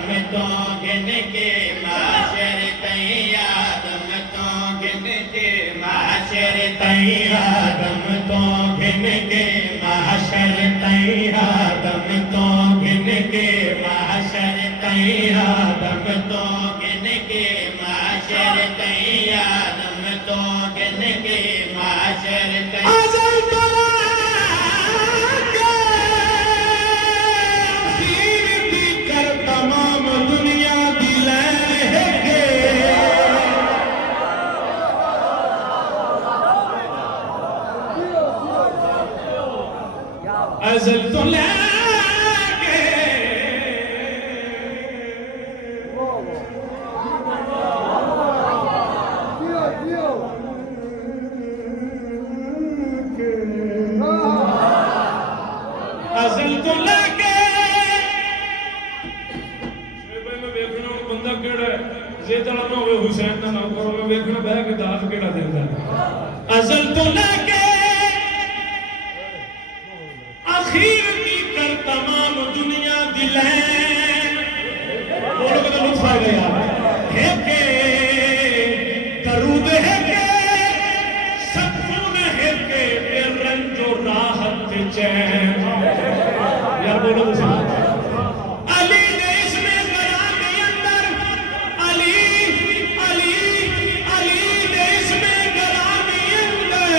आदम तो गिन के माशर तई आदम तो गिन के माशर तई आदम तो गिन के माशर तई आदम तो गिन के माशर तई आदम तो गिन के माशर तई आदम तो गिन के माशर तई अज़ल तो लेके अज़ल तो लेके मैं देखना बंदा केड़ा है ज़ेतला ना होवे हुसैन ना नाम करो मैं देखना बह के दाद केड़ा देता अज़ल तो लेके आखिर की कर तमाम दुनिया दिलें बोलो तो लुत्फ आ गया है के दरूद है के सकून है के रंजो राहत चैन यार बोलो तो अली ने इसमें गरामी अंदर अली अली अली ने इसमें गरामी अंदर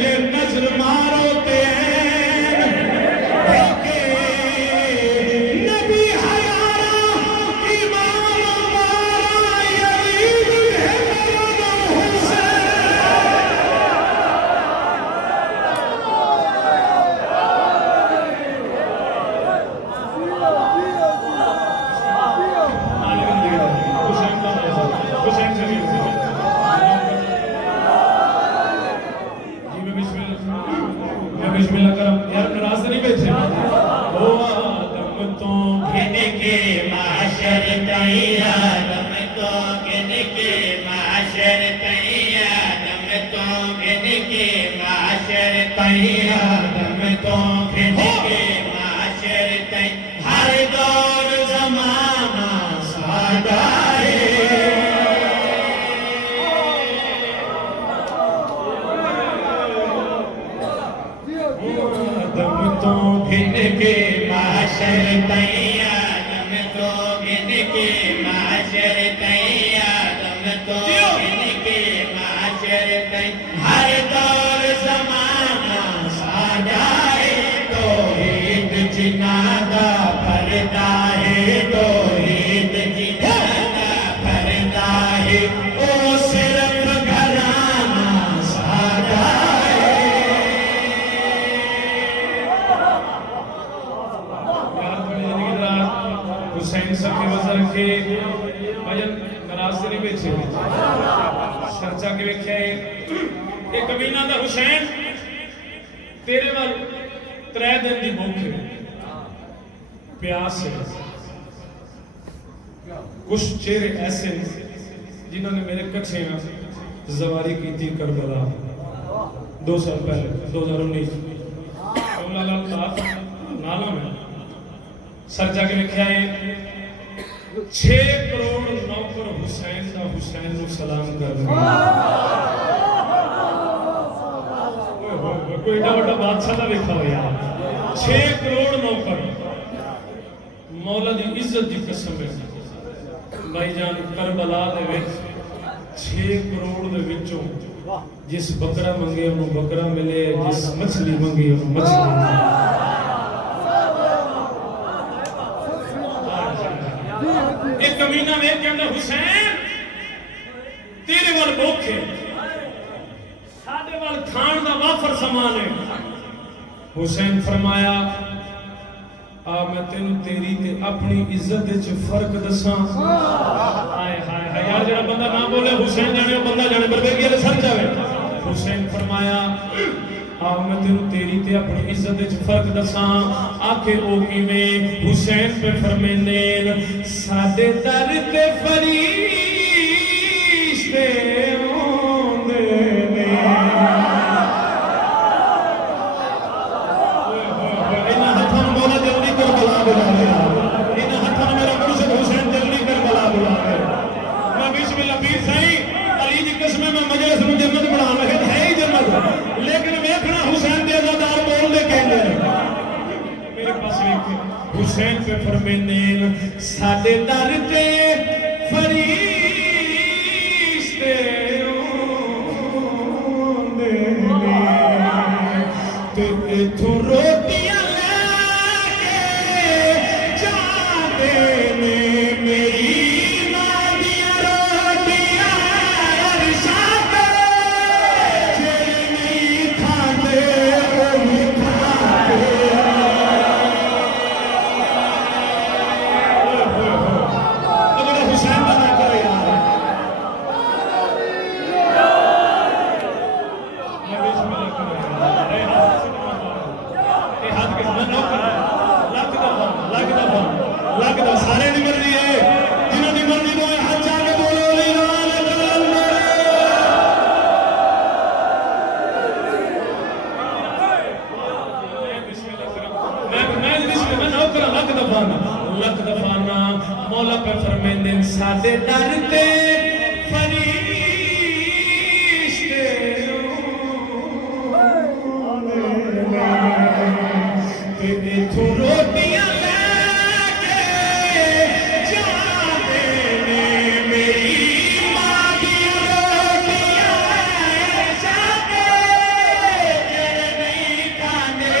जे नजर मारो कुछ चेहरे ऐसे जिन्होंने मेरे कच्चे जवारी की थी करबला 2 साल पहले 2019 नाला में सर जाके लिखा है 6 करोड़ नौकर हुसैन का हुसैन को सलाम कर कोई एडा बड़ा बादशाह का लिखा हो यार 6 करोड़ नौकर मौला की इज्जत की कसम है भाईजान करबला दे विच 6 करोड़ दे विचों जिस बकरा मंगे उन्हें बकरा मिले जिस मछली मंगी उन्हें मछली मिले एक कमीना ने कहंदा हुसैन तेरे वाल भूखे साडे वाल खान दा वाफर समान है हुसैन फरमाया मैं तेन तेरी ते अपनी इज्जत विच फर्क दसा हाय हाय हाय यार जेड़ा बंदा ना बोले हुसैन जाने वो बंदा जाने बरबेगी वाले सर जावे हुसैन फरमाया मैं तेन तेरी ते अपनी इज्जत विच फर्क दसा आखे ओ किवें हुसैन पे फरमांदे साडे दर ते फरिश्ते ओंदे ने इन हुसैन पे फरमाते साडे दर ते फरिश्ते आउंदे ने ते इथों रोटियां लेके जांदे ने मेरी मां दियां रोटियां अरशाद जेड़े नहीं खांदे ओह नहीं खांदे। हुसैन का ना करो यार लगता सारे की मर्जी है जिन्हों की मर्जी को हाथ जाके बोलो लख दफाना मौला पे फरमाते साडे दर ते फरिश्ते ते इथों रोटियां लेके जांदे ने मेरी मां दी रोटियां जांदे जेड़े नहीं खांदे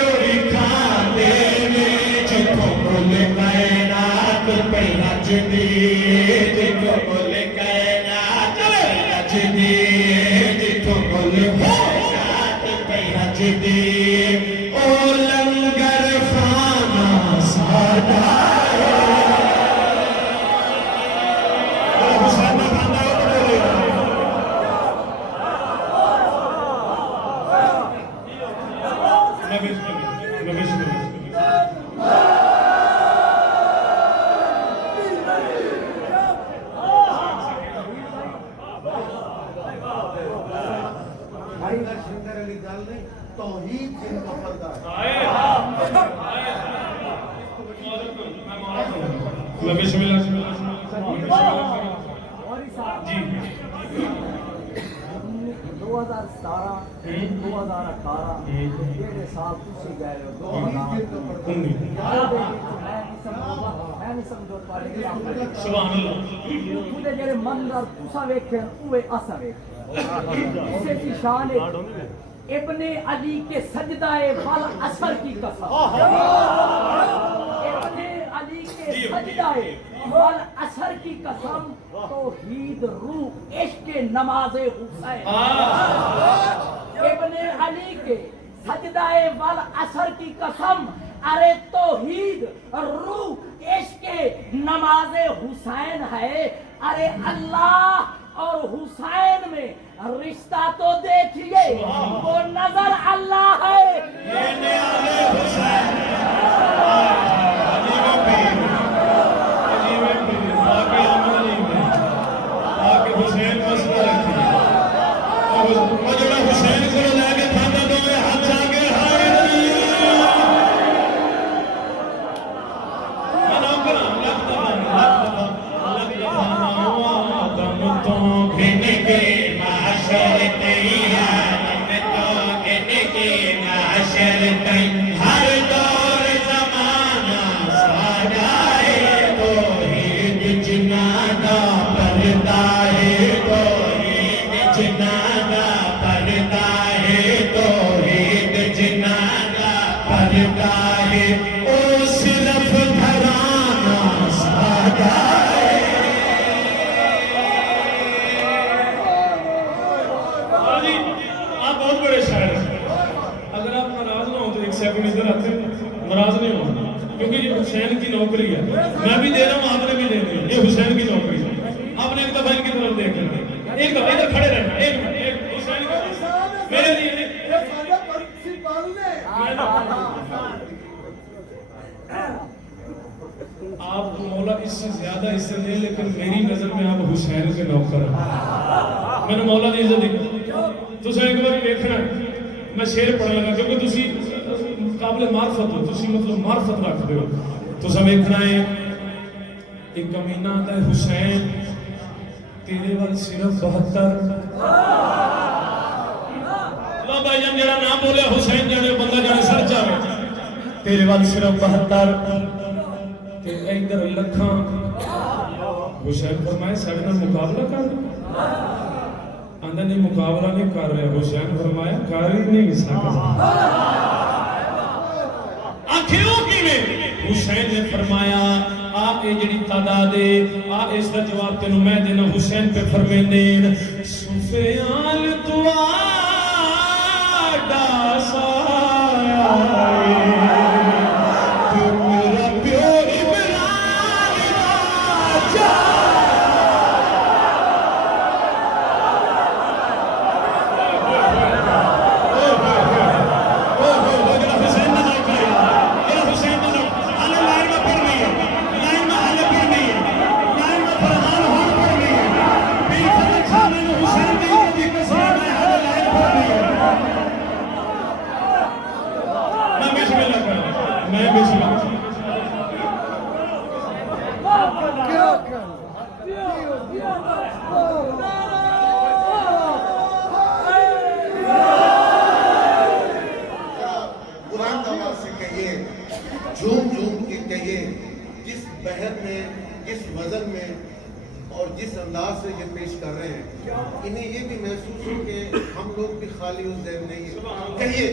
ओह भी खांदे ने जिथों बोले कायनात पे नचदी जिथों बोले कायनात पे नचदी जिथों बोले कायनात पे नचदी ओ लंगर खाना साडा हुसैन का खाना है तो बोले नबी तौहीद जिनका पर्दा है बिस्मिल्लाह जी 2017 2018 ਜਿਹੜੇ ਸਾਲ ਤੁਸੀਂ ਗਏ ਹੋ 2019 ਮੈਂ ਨਹੀਂ ਸਮਝੋ ਤੁਹਾਡੇ ਕੀ सुभान अल्लाह ਉਹਦੇ ਜਿਹੜੇ ਮੰਦਰ ਤੁਸੀਂ ਵੇਖੇ ਉਹ ਅਸਾਂ ਵੇਖੇ इसे की शान है इब्ने अली के सजदाए वल असर की कसम इब्ने अली के सजदाए वल असर की कसम तौहीद रूह इश्क नमाज़े हुसैन इब्ने अली के सजदाए वल असर की कसम अरे तौहीद रूह इश्क नमाज़े हुसैन है अरे अल्लाह और हुसैन में रिश्ता तो देखिए वो नजर अल्लाह है हुसैन मसला हुसैन को लाके खाना दो हाथ जाके हर दौर जमाना साडा है तौहीद जिनादा पर्दा है तौहीद जिनादा पर्दा है तौहीद जिनादा पर्दा है ओ सिर्फ घराना साडा इधर आते नाराज नहीं होना क्योंकि ये हुसैन की नौकरी है मैं भी दे रहा हूँ आपने भी लेनी है ये हुसैन की नौकरी है आपने एक दफा इनकी तरफ देख लेना एक दफा इधर खड़े रहना एक हुसैन मेरे लिए आप मौला इससे ज्यादा इससे नहीं लेकिन मेरी नजर में आप हुसैन के नौकर हैं मैंने मौला की इज्जत दी तो एक बार देखना मैं शेर पढ़ लगा क्योंकि तुसी काबिल मार्फत हो तुसी मतलब मार्फत रखते हो तो सब देखना है एक कमीना आता है हुसैन तेरे वाल सिर्फ 72 लो भाईजान जरा ना बोले हुसैन जाने बंदा जाने सर जावे तेरे वाल सिर्फ 72 इधर लखा हुसैन फरमाए साढ़े नाल मुकाबला कर आंदा नहीं मुकाबला नहीं कर रहा हुसैन फरमाया कर ही नहीं सकता आखियों किवें हुसैन ने फरमाया आप ये जड़ी तादाद है आ इसका जवाब तेनू मैं देना हुसैन पे फरमांदे सुफियान दुआ झूम झूम के कहिए जिस बहर में जिस वजन में और जिस अंदाज से ये पेश कर रहे हैं इन्हें ये भी महसूस हो कि हम लोग भी खाली उस दिन नहीं है कहिए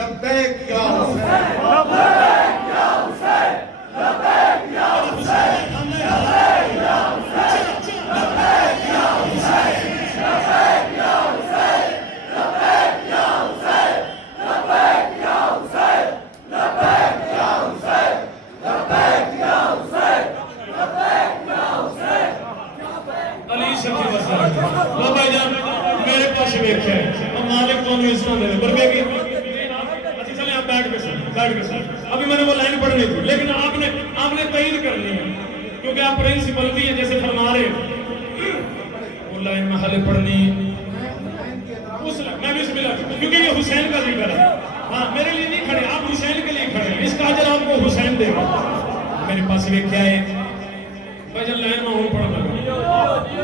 लब्बैक या हुसैन लब्बैक या हुसैन लब्बैक या हुसैन लब्बैक या हुसैन लब्बैक या हुसैन लब्बैक या हुसैन लब्बैक या हुसैन लब्बैक या हुसैन लब्बैक या हुसैन लब्बैक या हुसैन लब्बैक या हुसैन अली सखी वसल्लम लो भाईजान मेरे पास देखिए हम मालिक कौन इस तरह दे बरके की अच्छा चले आप बैठ के सर अभी मैंने वो लाइन पढ़नी थी लेकिन आपने तईद करनी है क्योंकि आप प्रिंसिपल भी है जैसे फरमा रहे वो लाइन में हाले पढ़नी उस मैं भी मिला क्योंकि ये हुसैन का जिक्र है हाँ मेरे लिए नहीं खड़े आप हुसैन के लिए खड़े इसका अजर आपको हुसैन देगा मेरे पास ये क्या है भाई जब लाइन में हूं पढ़ लगा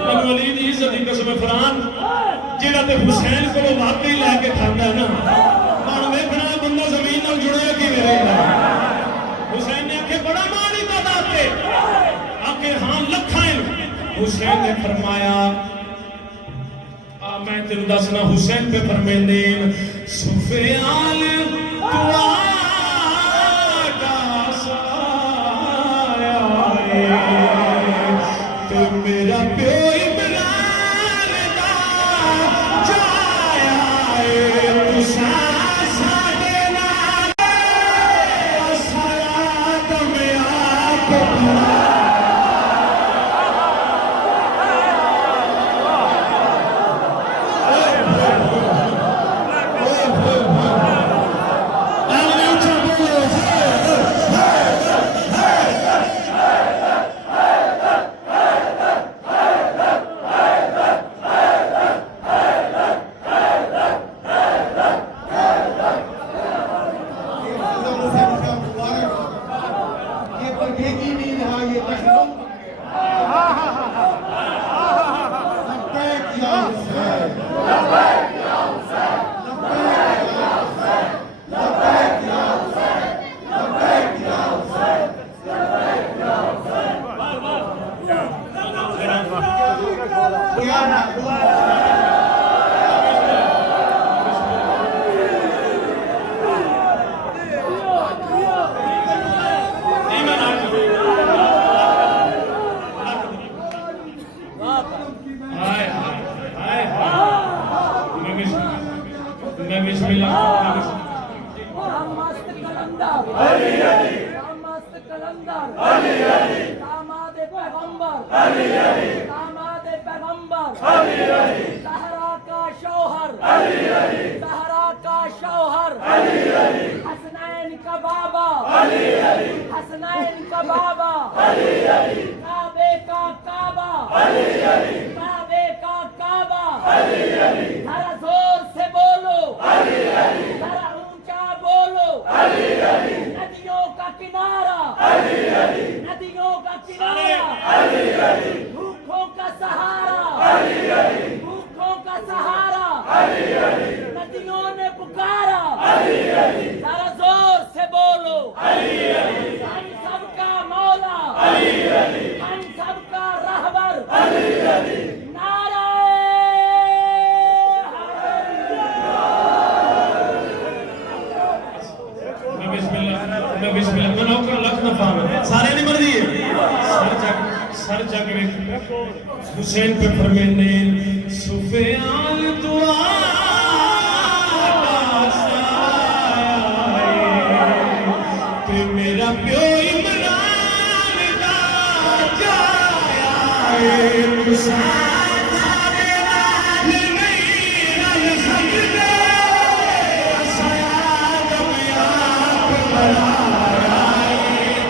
मैं अली दी इज्जत दी कसम फरान जेड़ा ते हुसैन को वाकई लेके खांदा ना मन देखना बंदा जमीन नाल जुड़िया कि रहेगा हुसैन ने आखे बड़ा माड़ी तादाद पे आखे हां लखां हुसैन ने फरमाया मैं तेरे दसना हुसैन पे फरमांदे सुफियान दुआ दा साया ते मेरा प्यो इमरान दा जाया तुसा साडे नाल सारा दम आप सबका मौला मैं बिस्मिल्लाह मैं नौकर लख दफा सारे नहीं मर्दी है सर जग में हुसैन पे फरमाने सुफियान दुआ ते मेरा प्यो इमरान दा जाया हुसैन सारे नाल नहीं रल सकदे सयाद में आप बनाया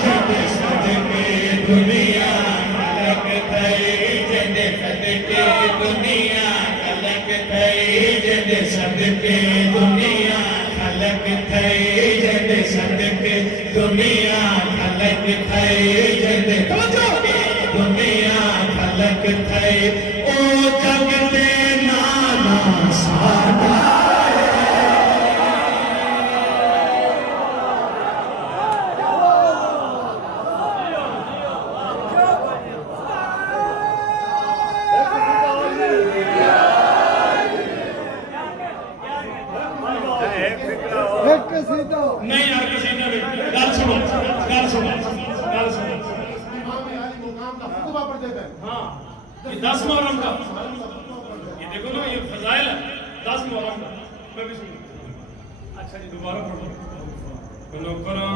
जद सदके दुनिया खलक थई जद सदके दुनिया खलक थई जद सदके दुनिया खलक थई जद सदके दुनिया खलक थई जद सदके दुनिया खलक थई ओ जग दे नाना सादा नहीं यार किसी ने गल सुनो हाँ ये 10 मुहर्रम का ये देखो ना ये फजाइल है 10 मुहर्रम का मैं भी सुनूं अच्छा जी दोबारा पढ़ो मैं करा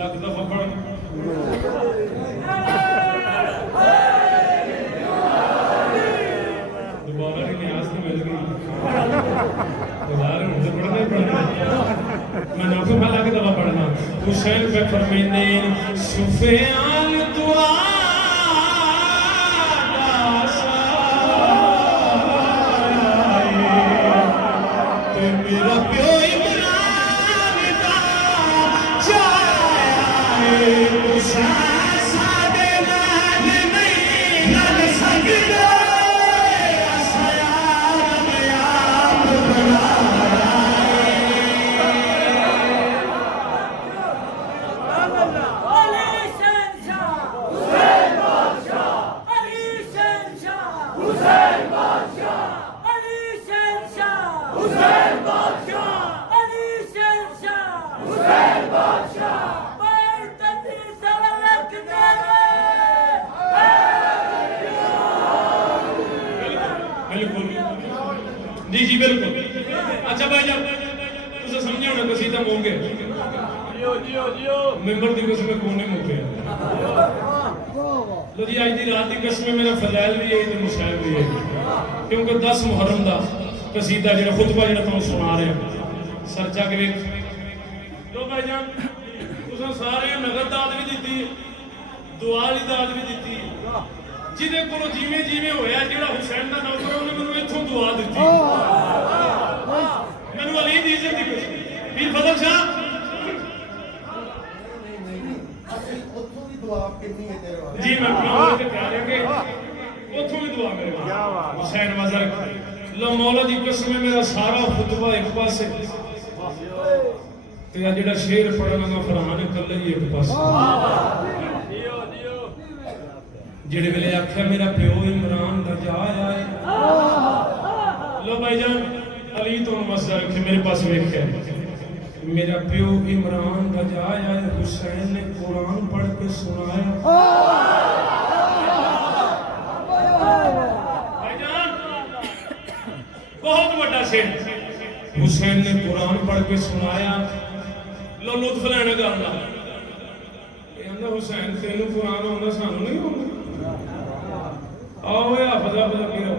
लग दफा पढ़ दोबारा की न्याज तो मिल गई मुझे पढ़ना ही पड़ना मैं नौकर में लग दफा पढ़ना हुसैन पे फरमाने सुफियान दुआ मेरा प्यो इमरान दा जाया हुसैन साडे नाल नहीं रल सकदे सयाद में आप बनाया अली शहंशाह हुसैन बादशाह अली शहंशाह हुसैन बादशाह अली शहंशाह हुसैन बादशाह अली शहंशाह हुसैन बादशाह बरतती सलक बिल्कुल जी जी बिल्कुल अच्छा भाई जान तुझे समझा होना कसीदा मोंगे मेंबर दी कसम कोने मुके लो जी आज दी रात दी कसम मेरा फजाइल भी है ते मुशाइर भी है क्योंकि 10 मुहर्रम दा कसीदा जेड़ा खुतबा जेड़ा तुहानू सुना रहे हैं सर जग वेख लो भाई जान तुसां सारे नगद दात भी दित्ती दुआ वाली दात भी दित्ती जिहदे कोलों जिवें जिवें होया जेड़ा हुसैन दा नौकर ਉਹਨੇ ਮੈਨੂੰ ਇੱਥੋਂ ਦੁਆ ਦਿੱਤੀ ਮੈਨੂੰ ਅਲੀ ਦੀ ਇੱਜ਼ਤ ਦੀ ਪੀਰ ਫਜ਼ਲ ਸ਼ਾਹ जी मैं ते कह रहा कि उथों भी दुआ मेरे हुसैन मज़र लो मौला दी कसम मेरा सारा खुतबा एक पासे ते आ जेड़ा शेर पढ़ना फरहान कल्ले ही एक पासे जेड़े वेले आख्या मेरा प्यो इमरान दा जाया है लो भाईजान अली तो मज़र रखे मेरे पास वेख्या मेरा प्यो इमरान का जाया हुसैन ने कुरान पढ़ के सुनाया भाईजान बहुत बड़ा शेर हुसैन ने कुरान पढ़ के सुनाया लो लुत्फ लेना गल दा कहंदा हुसैन तेनू कुरान आउंदा सानू नहीं आउंदा आओ या फजा गिरो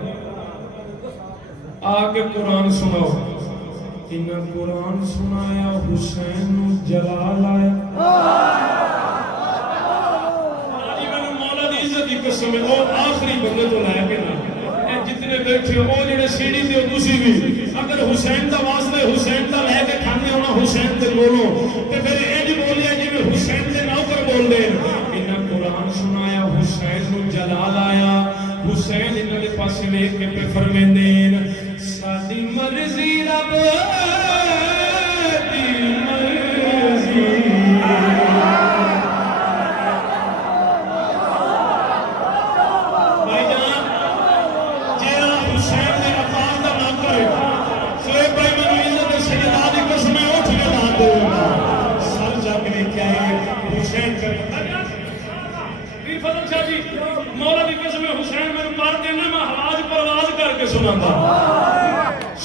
आके कुरान सुनाओ इन्ना कुरान सुनाया हुसैन जलाल आया जी मैंने मौला दी इज्जत दी कसम है वो आखिरी बंदे तो लाके ना जितने बैठे हो जेड़े सीढ़ी ते तुसी भी अगर हुसैन दा वास्ते हुसैन दा लेके खाने होना हुसैन ते बोलो ते फिर इंज बोलिया जिवें हुसैन दे नौकर बोलदे इन्ना कुरान सुनाया हुसैन नु जलाल आया हुसैन इन्हां दे पासे वेख के पे फरमांदे साडी मर्जी रब दी मर्जी भाईजान जेड़ा हुसैन दे अब्बास दा नौकर है सोए भाई मैनू इज्जत दे सैयदा दी कसम उठ के ला दे सर जग लेके आए हुसैन पे फजल शाह जी मौला की कसम हुसैन मैंने मार देना मैं हवाज परवाज करके सुनांगा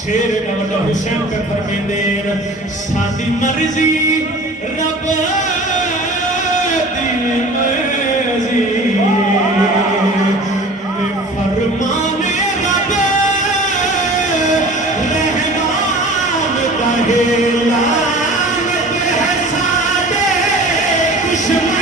शेर एडा हुसैन पे फरमाते सादी मर्जी रब दी मर्जी फरमाने रब रहमान का लानत है सादे दुश्मन